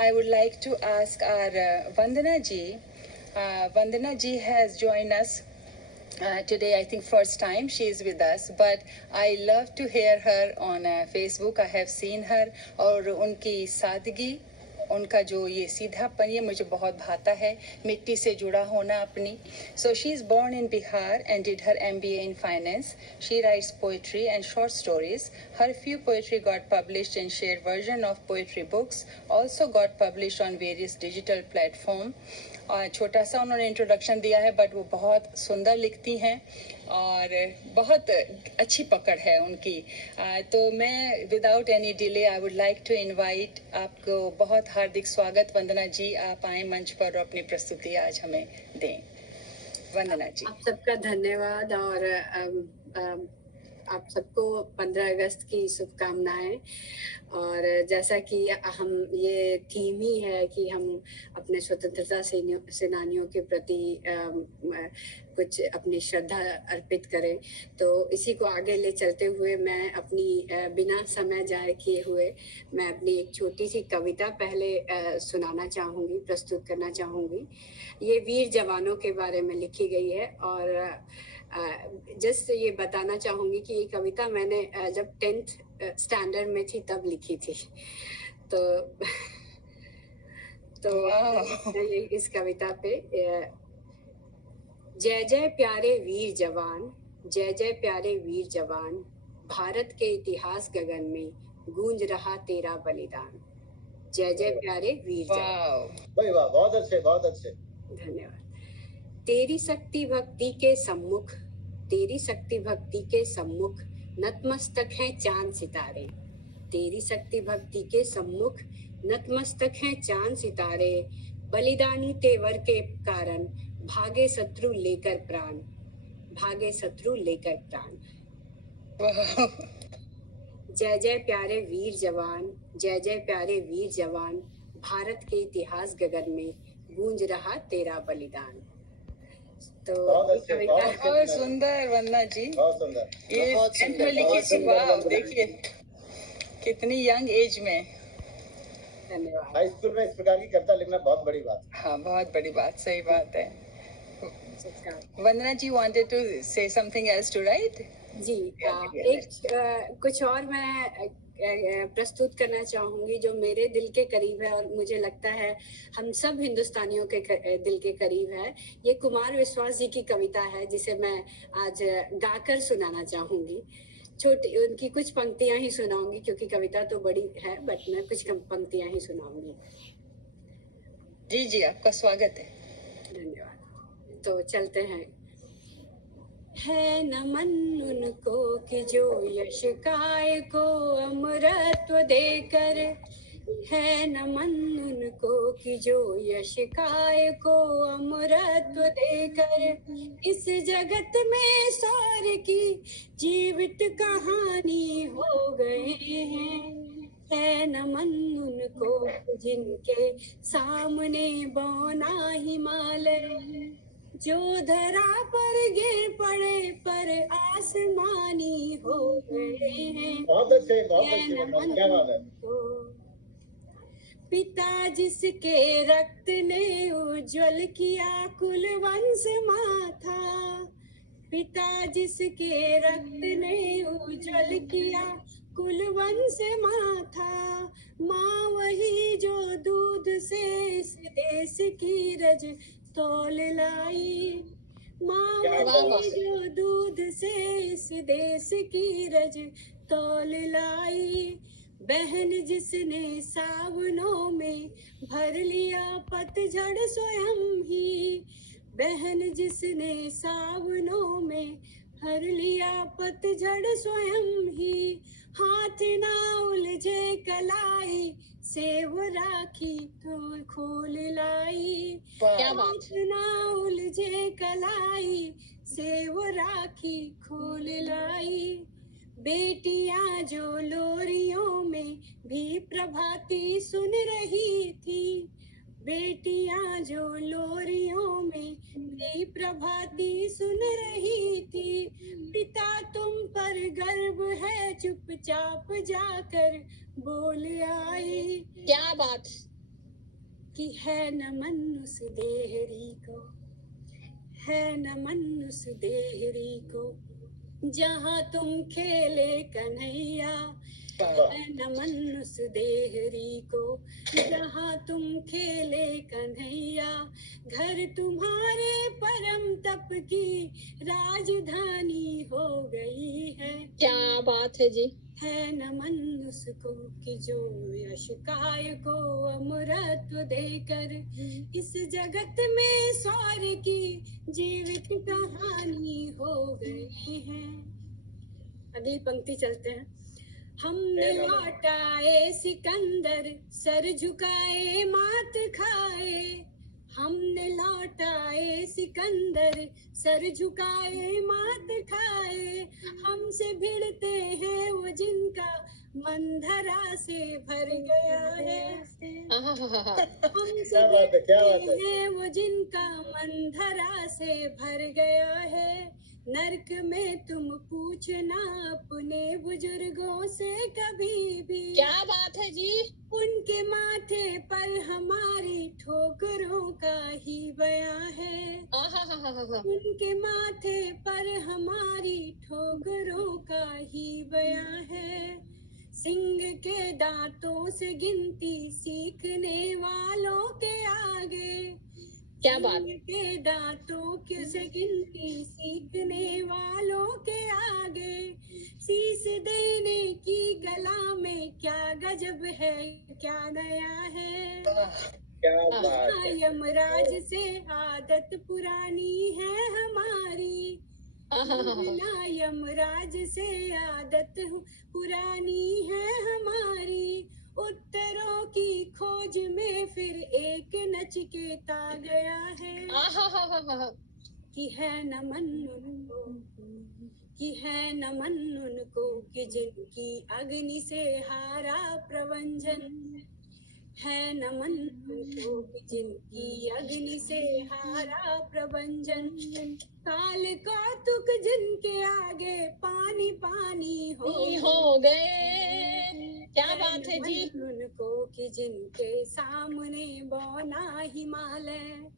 I would like to ask our Vandana ji. Vandana ji has joined us today. I think first time she is with us, but I love to hear her on Facebook. I have seen her और उनकी सादगी, उनका जो ये सीधापन, ये मुझे बहुत भाता है, मिट्टी से जुड़ा होना अपनी. So she is born in Bihar and did her MBA in finance. She writes poetry and short stories. Her few poetry got published in shared version of poetry books, also got published on various digital platform. छोटा सा उन्होंने introduction दिया है, but वो बहुत सुंदर लिखती हैं और बहुत अच्छी पकड़ है उनकी. तो मैं without any delay I would like to invite आपको. बहुत हार्दिक स्वागत वंदना जी, आप आए मंच पर और अपनी प्रस्तुति आज हमें दें. वंदना जी. आप सबका धन्यवाद और आप सबको 15 अगस्त की शुभकामनाएं. और जैसा कि हम ये थीम ही है कि हम अपने स्वतंत्रता सेनानियों के प्रति कुछ अपनी श्रद्धा अर्पित करें, तो इसी को आगे ले चलते हुए मैं अपनी बिना समय जाए किए हुए मैं अपनी एक छोटी सी कविता पहले सुनाना चाहूँगी, प्रस्तुत करना चाहूँगी. ये वीर जवानों के बारे में लिखी गई है और जस्ट ये बताना चाहूँगी कि ये कविता मैंने जब 10th स्टैंडर्ड में थी तब लिखी थी. तो इस कविता पे जय जय प्यारे वीर जवान, जय जय प्यारे वीर जवान, भारत के इतिहास गगन में गूंज रहा तेरा बलिदान. जय जय प्यारे वीर जवान. वाह, बहुत अच्छे, बहुत अच्छे. धन्यवाद. तेरी शक्ति भक्ति के सम्मुख, तेरी शक्ति भक्ति के सम्मुख नतमस्तक हैं चांद सितारे. तेरी शक्ति भक्ति के सम्मुख नतमस्तक हैं चांद सितारे. बलिदानी तेवर के कारण भागे शत्रु लेकर प्राण, भागे शत्रु लेकर प्राण. जय जय प्यारे वीर जवान, जय जय प्यारे वीर जवान, भारत के इतिहास गगन में गूंज रहा तेरा बलिदान. तो बहुत सुंदर वंदना जी, बहुत सुंदर. ये में लिखी थी. वाह, देखिए कितनी यंग एज में. धन्यवाद. हाई स्कूल में इस प्रकार की कविता लिखना बहुत बड़ी बात. हाँ, बहुत बड़ी बात, सही बात है. वंदना जी wanted to say something else to write? जी, एक कुछ और मैं प्रस्तुत करना चाहूंगी जो मेरे दिल के करीब है और मुझे लगता है हम सब हिंदुस्तानियों के दिल के करीब है. ये कुमार विश्वास जी की कविता है जिसे मैं आज गाकर सुनाना चाहूंगी. छोटी उनकी कुछ पंक्तियां ही सुनाऊंगी क्योंकि कविता तो बड़ी है, बट मैं कुछ पंक्तियां ही सुनाऊंगी. जी जी, आपका स्वागत है. धन्यवाद. तो चलते हैं. है नमन उनको कि जो यश काय को अमरत्व देकर, है नमन उनको कि जो यश काय को अमरत्व देकर इस जगत में सार की जीवित कहानी हो गए हैं. है नमन उनको जिनके सामने बौना हिमालय, जो धरा पर गिर पड़े पर आसमानी हो गए हैं. बहुत अच्छे, बहुत अच्छे. क्या बात है. पिता जिसके रक्त ने उज्जवल किया कुल वंश माथा, पिता जिसके रक्त ने उज्जवल किया कुल वंश माथा. माँ वही जो दूध से इस देश की रज तौल लाई, माँ वही जो दूध से इस देश की रज तौल लाई. बहन जिसने सावनों में भर लिया पतझड़ स्वयं ही, बहन जिसने सावनों में भर लिया पतझड़ स्वयं ही. हाथ ना उलझे कलाई से वो राखी तो खोल लाई. हाथ ना उलझे कलाई से वो राखी खोल लाई. बेटियां जो लोरियों में भी प्रभाती सुन रही थी, बेटियां जो लोरियों में भी प्रभाती सुन रही थी. पिता तुम पर गर्व है चुपचाप जाकर बोल आई. क्या बात. कि है नमन उस देहरी को, है नमन उस देहरी को, जहाँ तुम खेले कन्हैया, है नमन उस देहरी को, जहाँ तुम खेले कन्हैया, घर तुम्हारे परम तप की राजधानी हो गई है। क्या बात है जी। है नमन उसको कि जो यश काय को अमरत्व देकर इस जगत में स्वर्ग की जीवित कहानी हो गई है। अगली पंक्ति चलते हैं। हमने लौटाए सिकंदर, सर झुकाए मात खाए, हमने लौटाए सिकंदर, सर झुकाए मात खाए, हमसे भिड़ते हैं वो जिनका मन धरा से भर गया है। हमसे भिड़ते हैं वो जिनका मन धरा से भर गया है। नरक में तुम पूछना अपने बुजुर्गों से कभी भी। क्या बात है जी। उनके माथे पर हमारी ठोकरों का ही बयां है। उनके माथे पर हमारी ठोकरों का ही बयां है। सिंह के दांतों से गिनती सीखने वालों के आगे, क्या बात के दांतों के से गिनती सीखने वालों के आगे, शीश देने की गला में क्या गजब है, क्या नया है। क्या बात है। यमराज से आदत पुरानी है हमारी, यमराज से आदत पुरानी है हमारी। उत्तरों की खोज में फिर एक नचिकेता गया है। कि है नमन उनको, कि है नमन उनको कि जिनकी अग्नि से हारा प्रवंजन, है नमन उनको कि जिनकी अग्नि से हारा प्रवंजन। काल कौतुक जिनके आगे पानी पानी हो गए। क्या बात है जी। उनको कि जिनके सामने बौना हिमालय,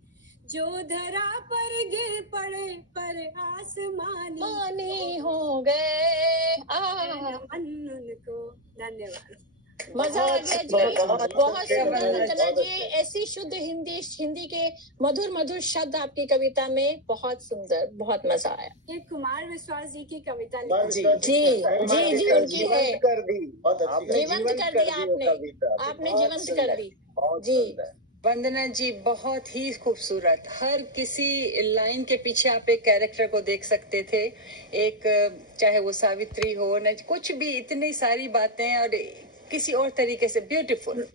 जो धरा पर गिर पड़े पर आसमानी हो गए। नमन उनको। धन्यवाद। मजा आ गया जी। बहुत सुंदर वंदना जी। ऐसी शुद्ध हिंदी के मधुर मधुर शब्द आपकी कविता में, बहुत सुंदर, बहुत मजा आया। ये कुमार विश्वास जी की कविता जी उनकी है। जीवंत कर दी आपने जीवंत कर दी जी। वंदना जी बहुत ही खूबसूरत, हर किसी लाइन के पीछे आप एक कैरेक्टर को देख सकते थे। एक चाहे वो सावित्री हो न, कुछ भी, इतनी सारी बातें और किसी और तरीके से ब्यूटीफुल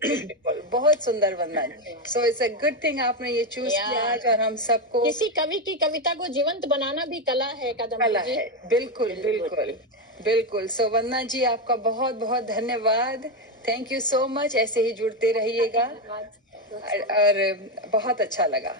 बहुत सुंदर Vandana ji. So it's a good thing आपने ये चूज किया आज, और हम सबको किसी कवि की कविता को जीवंत बनाना भी कला है। कला है, बिल्कुल बिल्कुल बिल्कुल। सो वंदना जी आपका बहुत बहुत धन्यवाद। Thank you so much. ऐसे ही जुड़ते रहिएगा और बहुत अच्छा लगा।